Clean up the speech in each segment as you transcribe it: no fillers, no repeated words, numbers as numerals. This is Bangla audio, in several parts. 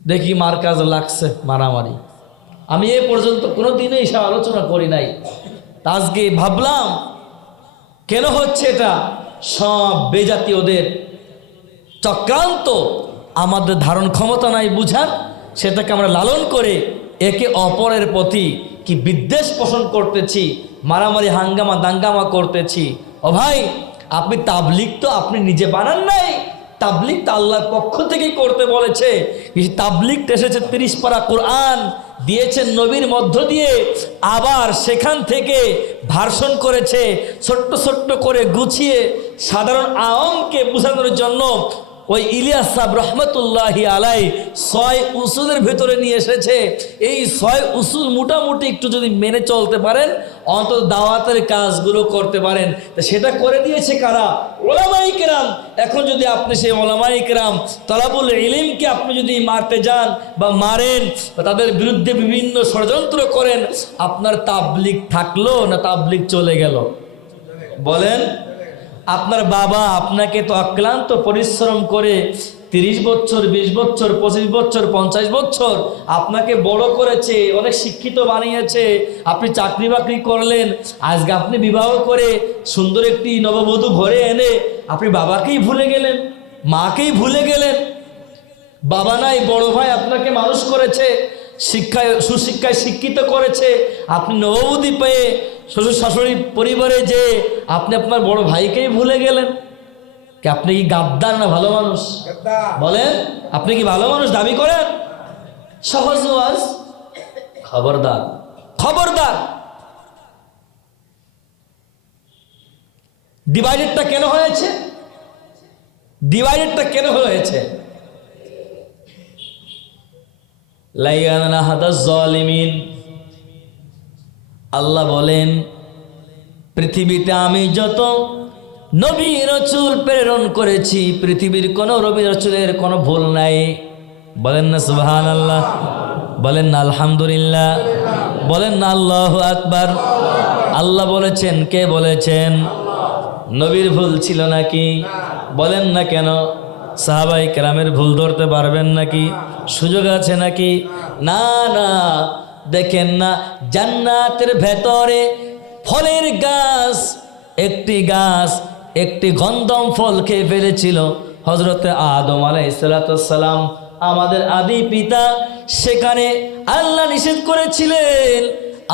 দেখি মার কাজ লাগছে মারামারি। আমি এ পর্যন্ত কোনোদিনই এসব আলোচনা করি নাই, আজকে ভাবলাম কেন হচ্ছে এটা। সব বেজাতীয়দের চক্রান্ত, আমাদের ধারণ ক্ষমতা নাই বুঝার, সেটাকে আমরা লালন করে একে অপরের প্রতি কি বিদ্বেষ পোষণ করতেছি, মারামারি হাঙ্গামা দাঙ্গামা করতেছি। ও ভাই, আপনি তাবলিগ তো আপনি নিজে বানান নাই, তাবলিগ তো আল্লাহর পক্ষ থেকে করতে বলেছে। তাবলিগটা এসেছে 30 পারা কোরআন দিয়েছেন নবীর মধ্য দিয়ে, আবার সেখান থেকে ভার্সন করেছে ছোট্ট ছোট্ট করে গুছিয়ে সাধারণ আওয়ামকে বোঝানোর জন্য। ওই ইলিয়াস সাহেব রহমতুল্লাহি আলাই 6 উসুলের ভেতরে নিয়ে এসেছে। এই 6 উসুল মোটামুটি একটু যদি মেনে চলতে পারেন, অন্তত দাওয়াতের কাজগুলো করতে পারেন। তা সেটা করে দিয়েছে কারা? ওলামায়ে কেরাম। এখন যদি আপনি সেই ওলামায়ে কেরাম তলাবুল ইলমকে আপনি যদি মারতে যান বা মারেন বা তাদের বিরুদ্ধে বিভিন্ন ষড়যন্ত্র করেন, আপনার তাবলিগ থাকলো না তাবলিগ চলে গেল? বলেন। আপনার বাবা আপনাকে তো অক্লান্ত পরিশ্রম করে 30 বছর 20 বছর 25 বছর 50 বছর আপনাকে বড় করেছে, অনেক শিক্ষিত বানিয়েছে, আপনি চাকরি বাকরি করলেন, আজকে আপনি বিবাহ করে সুন্দর একটি নববধূ ঘরে এনে আপনি বাবাকেই ভুলে গেলেন, মাকেই ভুলে গেলেন। বাবা নাই, বড় ভাই আপনাকে মানুষ করেছে, শিক্ষায় সুশিক্ষায় শিক্ষিত করেছে, আপনি নববধূ পেয়ে শ্বশুর শাশুড়ি পরিবারে যে আপনি আপনার বড় ভাইকেই ভুলে গেলেন। কি আপনি কি গাদ্দার না ভালো মানুষ? বলেন, আপনি কি ভালো মানুষ দাবি করেন? সহজ ওয়াজ। খবরদার, খবরদার। ডিভাইডেডটা কেন হয়েছে? ডিভাইডেডটা কেন হয়েছে? লাইয়ানা হাদাজ জালিমিন। আল্লাহ বলেন, পৃথিবীতে আমি যত নবী রাসূল প্রেরণ করেছি, পৃথিবীর কোনো নবী রাসূলের কোনো ভুল নাই। বলেন না সুবহানাল্লাহ, বলেন না আলহামদুলিল্লাহ, বলেন না আল্লাহু আকবার। আল্লাহ বলেছেন, কে বলেছেন? নবীর ভুল ছিল নাকি? বলেন না কেন? সাহাবায়ে কেরামের ভুল ধরতে পারবেন নাকি? সুযোগ আছে নাকি? না না। দেখেন না, জান্নাতের ভেতরে ফলের গাছ, একটি গন্ধম ফল খেয়ে ফেলেছিল হযরতে আদম আলাইহিস সালাম, আমাদের আদি পিতা। সেখানে আল্লাহ নিষেধ করেছিলেন,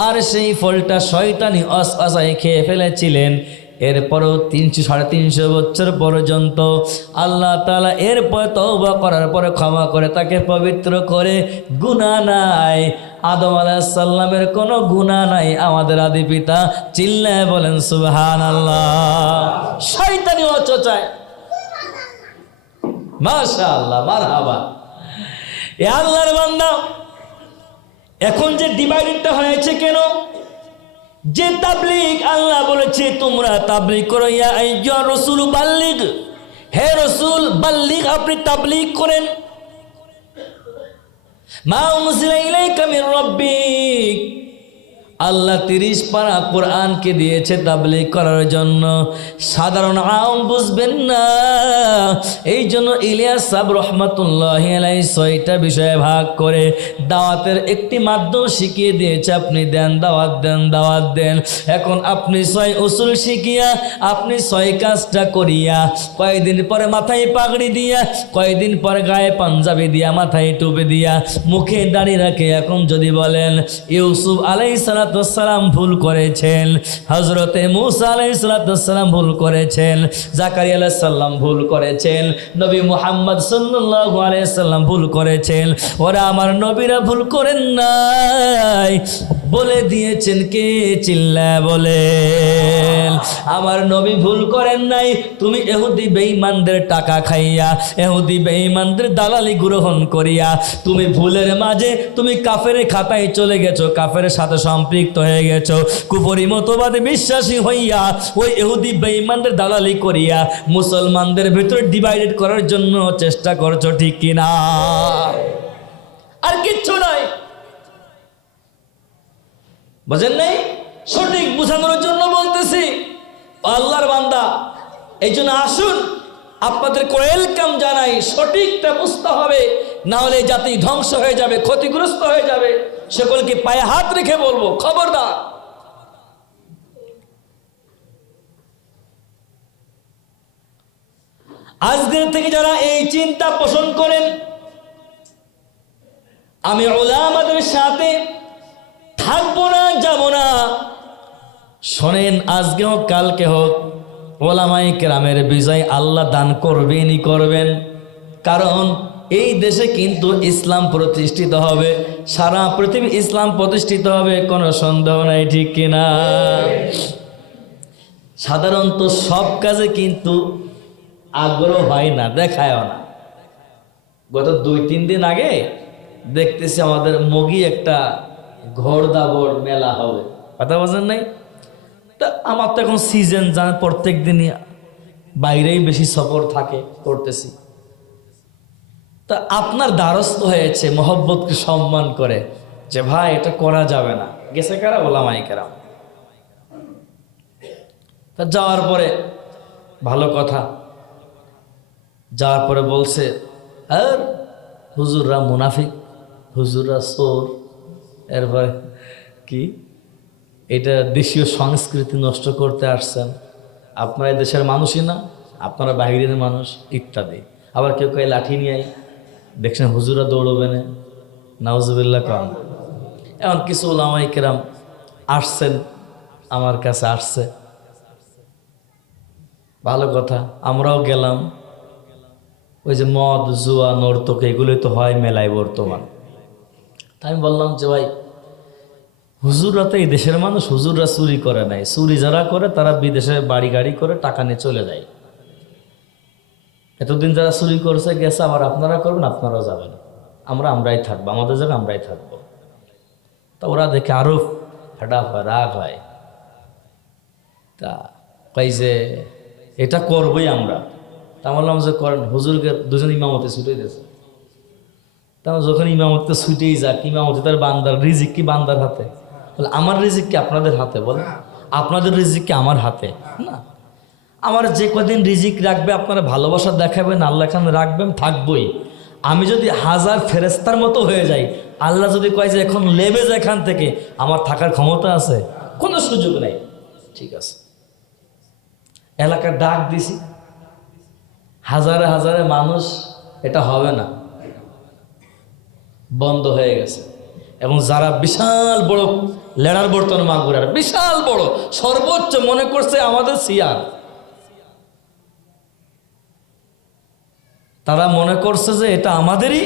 আর সেই ফলটা শয়তানি ওয়াসওয়াসায় খেয়ে ফেলেছিলেন। এরপরও 300-350 বছর পর্যন্ত আল্লাহ তাআলা এরপর তওবা করার পরে ক্ষমা করে তাকে পবিত্র করে, গুনাহ নাই। আদম আলাইহিস সালামের কোনো গুনাহ নাই, আমাদের আদি পিতা। চিল্লায় বলেন সুবহানাল্লাহ। শয়তানি ওয়াসওয়াসায়, মাশাআল্লাহ, মারহাবা। এ আল্লাহর বান্দা, এখন যে ডিভাইডেডটা হয়েছে কেন? যে তাবলীগ, আল্লাহ বলেছে তোমরা তাবলীগ করো। ইয়া আইয়ুহা রাসূল বাল্লিগ, হে রাসূল বাল্লিগ, আপনি তাবলীগ করেন। মা উনজিলা ইলাইকা মির রাব্বিক, আল্লাহ 30 পারা কোরআনকে দিয়েছে তাবলীগ করার জন্য। সাধারণ আওয়াম বুঝবেন না, এই জন্য ইলিয়াস সাহেব রহমতুল্লাহি আলাইহি 6টা বিষয়ে ভাগ করে দাওয়াতের একটি মাধ্যম শিখিয়ে দিয়েছে। আপনি দেন দাওয়াত, দেন দাওয়াত দেন। এখন আপনি 6 উসুল শিখিয়া আপনি 6 কাজটা করিয়া, কয়েকদিন পরে মাথায় পাগড়ি দিয়া, কয়েকদিন পরে গায়ে পাঞ্জাবি দিয়া, মাথায় টুপি দিয়া, মুখে দাড়ি রাখে। এখন যদি বলেন ইউসুফ আলাইহিস সালাম ভুল করেছেন, হযরতে মূসা আলাইহিস সালাম ভুল করেছেন, জাকারিয়া আলাইহিস সালাম ভুল করেছেন, নবী মুহাম্মদ সাল্লাল্লাহু আলাইহি সাল্লাম ভুল করেছেন, ওরা আমার নবীরা ভুল করেন নাই বলে দিয়েছেন কে? চিল্লায় বলেন। আমার নবী ভুল করেন নাই। তুমি ইহুদি বেঈমানদের টাকা খাইয়া, ইহুদি বেঈমানদের দালালি গ্রহণ করিয়া তুমি ভুলের মাঝে তুমি কাফের খাতায় চলে গেছো, কাফের সাথে সম্পৃক্ত হয়ে গেছো, কুফরি মতবাদে বিশ্বাসী হইয়া ওই ইহুদি বেঈমানদের দালালি করিয়া মুসলমানদের ভিতরে ডিভাইডেড করার জন্য চেষ্টা করছো, ঠিক কিনা? আর কিচ্ছু নাই, বুঝেন নাই? সঠিক বোঝানোর জন্য বলতেছি আল্লাহর বান্দা। এই জন্য আসুন আপনাদের ওয়েলকাম জানাই, সঠিকটা বুঝতে হবে। না হলে এই জাতি ধ্বংস হয়ে যাবে, ক্ষতিগ্রস্ত হয়ে যাবে। সকলকে পায়ে হাত রেখে বলবো, খবরদার। আজকের থেকে যারা এই চিন্তা পোষণ করেন, আমি উলামাদের সাথে থাকবো না, যাব না, শোনেন, আজকে হোক কালকে হোক ওলামায়ে কেরামের বিজয় আল্লাহ দান করবেনই করবেন। কারণ এই দেশে কিন্তু ইসলাম প্রতিষ্ঠিত হবে, সারা পৃথিবী ইসলাম প্রতিষ্ঠিত হবে, কোনো সন্দেহ নাই, ঠিক কিনা? সাধারণত সব কাজে কিন্তু আগ্রহ হয় না, দেখায়ও না। গত 2-3 দিন আগে দেখতেছি আমাদের মগি একটা ঘোড়দাবড় মেলা হবে, কথা বোঝেন নাই? তা আমার তো এখন সিজন, জানেন, প্রত্যেক দিনই বাইরেই বেশি সফর থাকে, করতেছি। তা আপনার দ্বারস্থ হয়েছে মহব্বতকে সম্মান করে যে ভাই এটা করা যাবে না, গেছে কারা? ওলামায়ে কেরাম। তা যাওয়ার পরে ভালো কথা, যাওয়ার পরে বলছে আর হুজুররা মুনাফিক, হুজুররা চোর। এরপরে কি, এটা দেশীয় সংস্কৃতি নষ্ট করতে আসছেন, আপনারা দেশের মানুষই না, আপনারা বাহিরের মানুষ, ইত্যাদি। আবার কেউ কেউ লাঠি নিয়ে দেখছেন হুজুরা দৌড়বে না, নাউজুবিল্লাহ কম। এমন কিছু ওলামায়ে কেরাম আসছেন, আমার কাছে আসছে, ভালো কথা, আমরাও গেলাম। ওই যে মদ, জুয়া, নর্তক, এগুলোই তো হয় মেলায় বর্তমান। তাই আমি বললাম যে ভাই, হুজুররা তো এই দেশের মানুষ, হুজুররা চুরি করে নাই, চুরি যারা করে তারা বিদেশে বাড়ি গাড়ি করে টাকা নিয়ে চলে যায়। এতদিন যারা চুরি করছে গেছে, আবার আপনারা করবেন, আপনারাও যাবেন, আমরাই থাকবো, আমাদের জায়গায় আমরাই থাকবো। তা ওরা দেখে আরো ফেডা হয়, রাগ হয়। তা কই যে এটা করবোই আমরা। তা বললাম যে করেন, হুজুরকে দুজন ইমামতে ছুটে দিয়েছে। তা যখন ইমামতে ছুটেই যাক, ইমামতে তার বান্দার রিজিক কি বান্দার হাতে? বলে আমার রিজিক কি আপনাদের হাতে? বলে আপনাদের রিজিক কি আমার হাতে? না, আমার যে কদিন রিজিক রাখবে, আপনারা ভালোবাসা দেখাবেন, আল্লাহ এখানে রাখবেন, থাকবই। আমি যদি 1000 ফেরেস্তার মতো হয়ে যাই, আল্লাহ যদি কয় যে এখন লেবে যায় এখান থেকে, আমার থাকার ক্ষমতা আছে? কোনো সুযোগ নেই। ঠিক আছে, এলাকার ডাক দিছি, হাজারে হাজারে মানুষ, এটা হবে না, বন্ধ হয়ে গেছে। এবং যারা বিশাল বড় লেড়ার বর্তন মাগুরার বিশাল বড় সর্বোচ্চ মনে করছে আমাদের সিয়ার, তারা মনে করছে যে এটা আমাদেরই,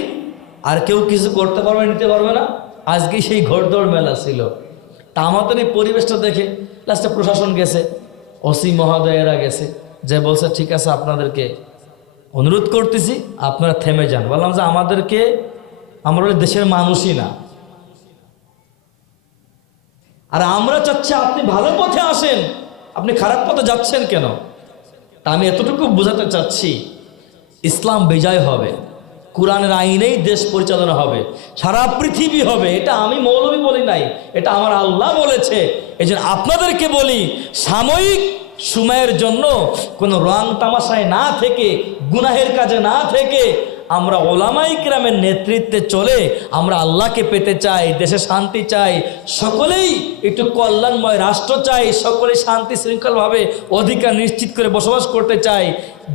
আর কেউ কিছু করতে পারবে, নিতে পারবে না। আজকে সেই ঘোড়দৌড় মেলা ছিল। তা আমাদের এই পরিবেশটা দেখে লাস্টে প্রশাসন গেছে, ওসি মহোদয়েরা গেছে, যে বলছে ঠিক আছে আপনাদেরকে অনুরোধ করতেছি আপনারা থেমে যান। বললাম যে আমাদেরকে, আমরা দেশের মানুষই না, আর আমরা চাচ্ছি আপনি ভালো পথে আসেন, আপনি খারাপ পথে যাচ্ছেন কেন? তা আমি এতটুকু বোঝাতে চাচ্ছি, ইসলাম বিজয় হবে, কোরআনের আইনেই দেশ পরিচালনা হবে, সারা পৃথিবী হবে। এটা আমি মৌলবী বলি নাই, এটা আমার আল্লাহ বলেছে। এই জন্য আপনাদেরকে বলি, সাময়িক সময়ের জন্য কোনো রং তামাশায় না থেকে, গুনাহের কাজে না থেকে, আমরা ওলামায়ে কেরামের নেতৃত্বে চলে আমরা আল্লাহকে পেতে চাই, দেশে শান্তি চাই, সকলেই একটু কল্যাণময় রাষ্ট্র চাই, সকলে শান্তি শৃঙ্খলভাবে অধিকার নিশ্চিত করে বসবাস করতে চাই,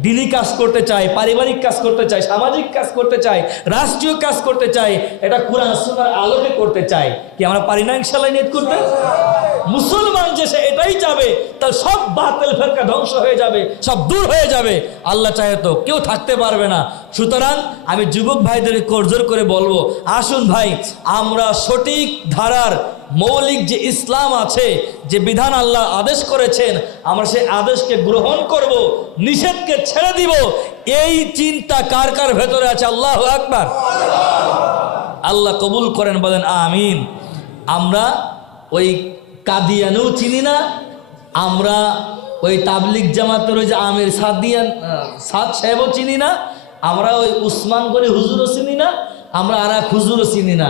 দিনী কাজ করতে চাই, পারিবারিক কাজ করতে চাই, সামাজিক কাজ করতে চাই, রাষ্ট্রীয় কাজ করতে চাই, এটা কুরআন সুন্নাহর আলোকে করতে চাই। কি আমরা পারি না ইনশাআল্লাহ নিয়ত করতে? মুসলমান যে সে এটাই চাবে, তার সব বাতিল ফিরকা ধ্বংস হয়ে যাবে, সব দূর হয়ে যাবে। আল্লাহ চাহে তো কেউ থাকতে পারবে না। সুতরাং আমি যুবক ভাইদের করজোর করে বলবো, আসুন ভাই, আমরা সঠিক ধারার মৌলিক যে ইসলাম আছে, যে বিধান আল্লাহ আদেশ করেছেন, আমরা সেই আদেশকে গ্রহণ করব, নিষেধকে ছেড়ে দিব। এই চিন্তা কার কার ভেতরে আছে? আল্লাহু আকবার। আল্লাহ কবুল করেন, বলেন আমিন। আমরা ওই কাদিয়ানও চিনি না, আমরা ওই তাবলিগ জামাতের ওই যে আমির সাদ সাহেবও চিনি না, আমরা ওই উসমান গনি হুজুরও চিনি না, আমরা আর এক হুজুরও চিনি না।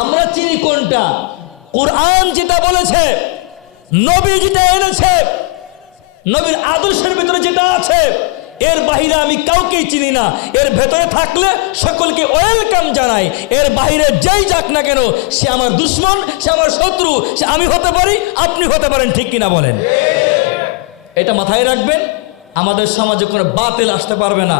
আমরা চিনি কোনটা? কোরআন যেটা বলেছে, নবী যেটা এনেছে, নবীর আদর্শের ভিতরে যেটা আছে, এর বাহিরে আমি কাউকেই চিনি না, এর ভেতরে থাকলে সকলকে ওয়েলকাম জানাই, এর বাহিরে যেই যাক না কেন সে আমার দুশ্মন, সে আমার শত্রু, সে আমি হতে পারি, আপনি হতে পারেন, ঠিক কিনা বলেন? এটা মাথায় রাখবেন। আমাদের সমাজে কোনো বাতিল আসতে পারবে না,